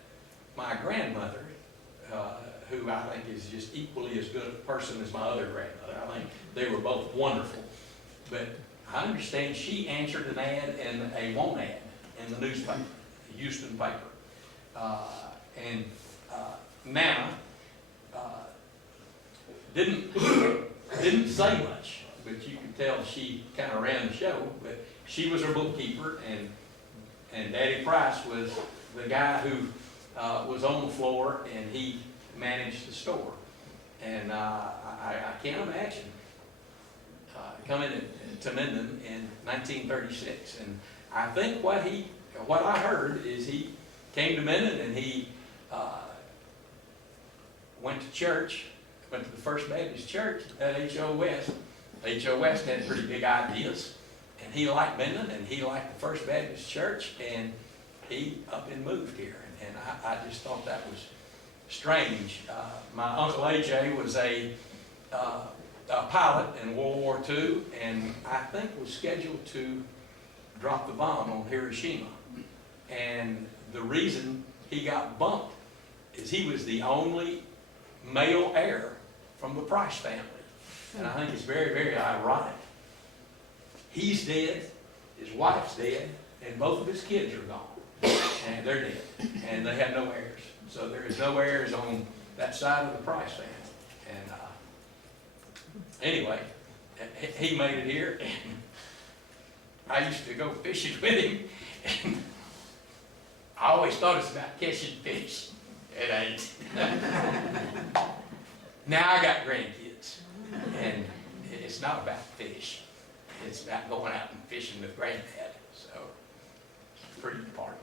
my grandmother, who I think is just equally as good a person as my other grandmother, I think they were both wonderful. But I understand she answered an ad and a want ad in the newspaper, the Houston paper. Nana didn't say much, but you could tell she kind of ran the show. But she was her bookkeeper, and Daddy Price was the guy who was on the floor, and he managed the store. And I can't imagine coming to Minden in 1936. And I think what I heard is he came to Minden and he went to church, went to the First Baptist Church at H.O. West. H.O. West had pretty big ideas, and he liked Minden, and he liked the First Baptist Church, and he up and moved here. And I just thought that was strange. My Uncle A.J. was a a pilot in World War II, and I think was scheduled to drop the bomb on Hiroshima. And the reason he got bumped is he was the only male heir from the Price family. And I think it's very, very ironic. He's dead, his wife's dead, and both of his kids are gone. And they're dead. And they have no heirs. So there is no heirs on that side of the Price family. And anyway, he made it here, and I used to go fishing with him, and I always thought it's about catching fish. It ain't. Now I got grandkids, and it's not about fish. It's about going out and fishing with granddad. So it's pretty important.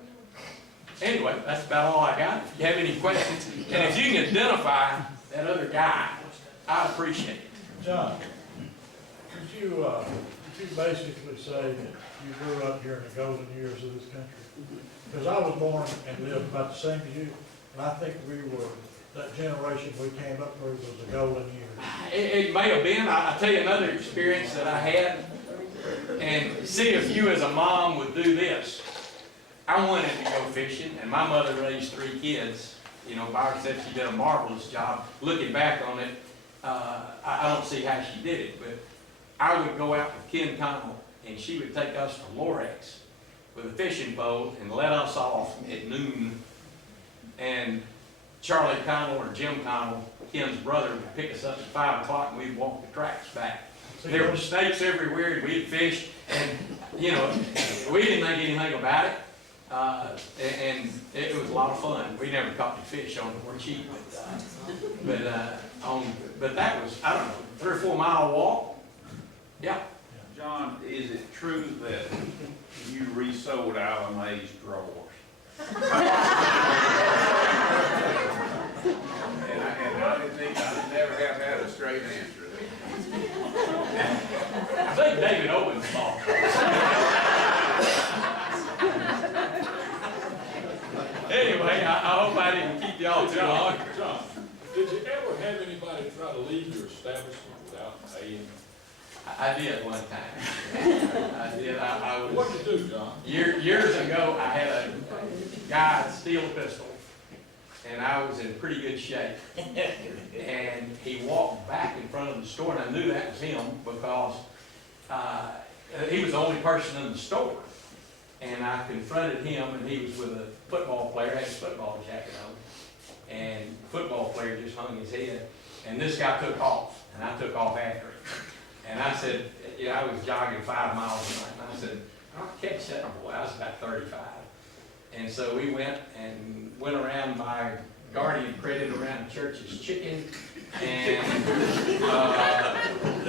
Anyway, that's about all I got. If you have any questions, and if you can identify that other guy, I appreciate it. John, could you basically say that you grew up here in the golden years of this country? Because I was born and lived about the same as you, and I think we were, that generation we came up through was the golden years. It may have been. I'll tell you another experience that I had, and see if you as a mom would do this. I wanted to go fishing, and my mother raised 3 kids. You know, by herself, she did a marvelous job. Looking back on it, I don't see how she did it, but I would go out with Ken Connell, and she would take us to Lorex with a fishing pole and let us off at noon. And Charlie Connell or Jim Connell, Ken's brother, would pick us up at 5 o'clock, and we'd walk the tracks back. There were snakes everywhere, and we'd fish, and you know, we didn't think anything about it. And it was a lot of fun. We never caught any fish on it. We're cheap, but that was, I don't know, 3 or 4 mile walk. Yeah. John, is it true that you resold Alan May's drawers? and I never have had a straight answer to that. I think David Owens fault. Anyway, I hope I didn't keep y'all too long. John, did you ever have anybody try to leave your establishment without paying? I did one time. I did. I was. What did you do, John? Years ago, I had a guy steal a pistol, and I was in pretty good shape. And he walked back in front of the store, and I knew that was him because he was the only person in the store. And I confronted him, and he was with a football player, had his football jacket on, and the football player just hung his head, and this guy took off, and I took off after him. And I said, yeah, I was jogging 5 miles a night, and I said, I'll catch that boy. I was about 35. And so we went around my guardian credit around the church's chicken, and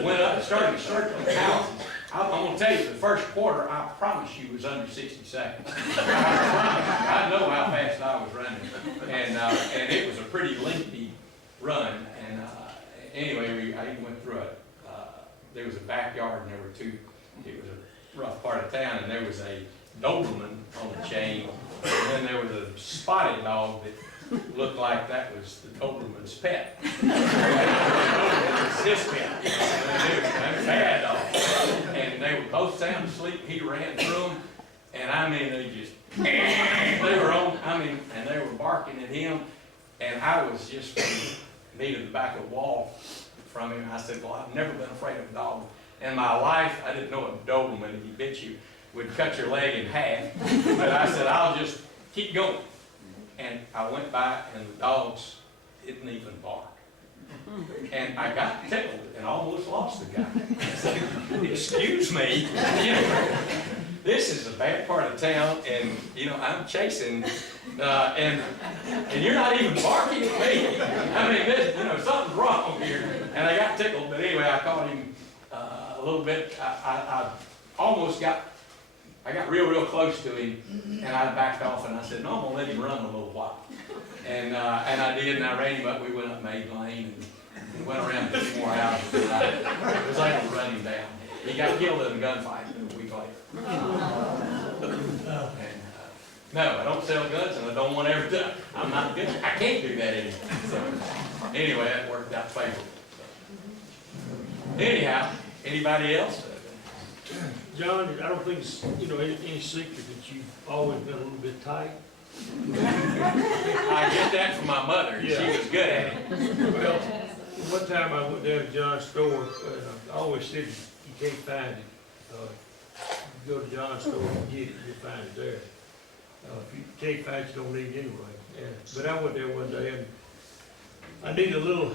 went up and started circling houses. I'm going to tell you, the first quarter, I promise you, was under 60 seconds. I know how fast I was running. And it was a pretty lengthy run. And anyway, I even went through there was a backyard, and there were 2, it was a rough part of town, and there was a Doberman on the chain, and then there was a spotted dog that looked like that was the Doberman's pet. It was his pet. It was a bad dog. And they were both sound asleep. He ran through them, and I mean, they were on, and they were barking at him, and I was just me to the back of the wall from him. I said, well, I've never been afraid of a dog. In my life, I didn't know a Doberman, if he bit you, would cut your leg in half. But I said, I'll just keep going. And I went by, and the dogs didn't even bark. And I got tickled and almost lost the guy. I said, excuse me, you know, this is a bad part of town, and you know, I'm chasing, and you're not even barking at me. I mean, this, you know, something's wrong here. And I got tickled, but anyway, I caught him a little bit. I almost got, I got real close to him, and I backed off, and I said, no, I'm gonna let him run a little while. And I did, and I ran him up. We went up Maiden Lane and went around 2 more houses. And I was able to run him down. He got killed in a gunfight a week later. No, I don't sell guns, and I don't want to ever do. I'm not good. I can't do that anymore. So anyway, that worked out favorably. Anyhow, anybody else? John, I don't think it's, any secret that you've always been a little bit tight. I get that from my mother, and she was good at it. Well, one time I went down to John's store, and I always said you can't find it. You go to John's store and get it, you'll find it there. If you can't find it, you don't need it anyway. But I went there one day and I needed a little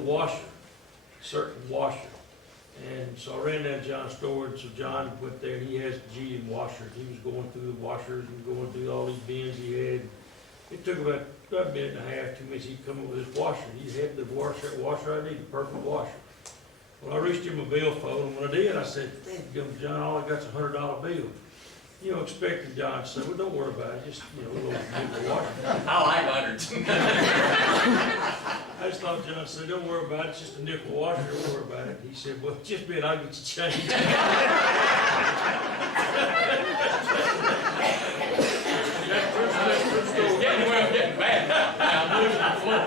washer, certain washer. And so I ran down to John's store, and so John went there, and he has GM washers. He was going through the washers and going through all these bins he had. It took about a minute and a half, 2 minutes, he'd come up with his washer. He had the washer I needed, the perfect washer. Well, I reached him a billfold, and when I did, I said, John, all I got's a $100 bill. Expecting John to say, well, don't worry about it, just, a little washer. I like hundreds. I just thought John said, don't worry about it, it's just a nickel washer, don't worry about it. He said, well, just a minute, I'll get you changed. It's getting well, getting bad now. I'm losing the floor.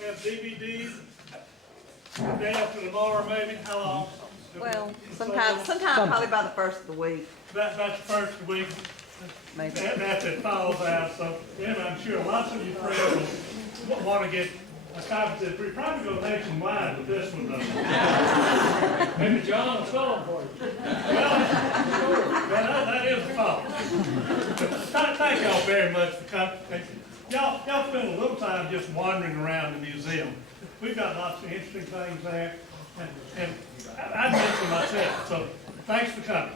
Have DVDs, day after tomorrow maybe, how long? Well, sometime probably by the first of the week, That's the first week, maybe. that's it falls out, so then I'm sure lots of you friends will want to get a copy. We probably go nationwide with this one though. Maybe John will sell them for you. Well, that is the fault. Thank y'all very much for coming. Y'all spend a little time just wandering around the museum. We've got lots of interesting things there, and I mentioned myself, so thanks for coming.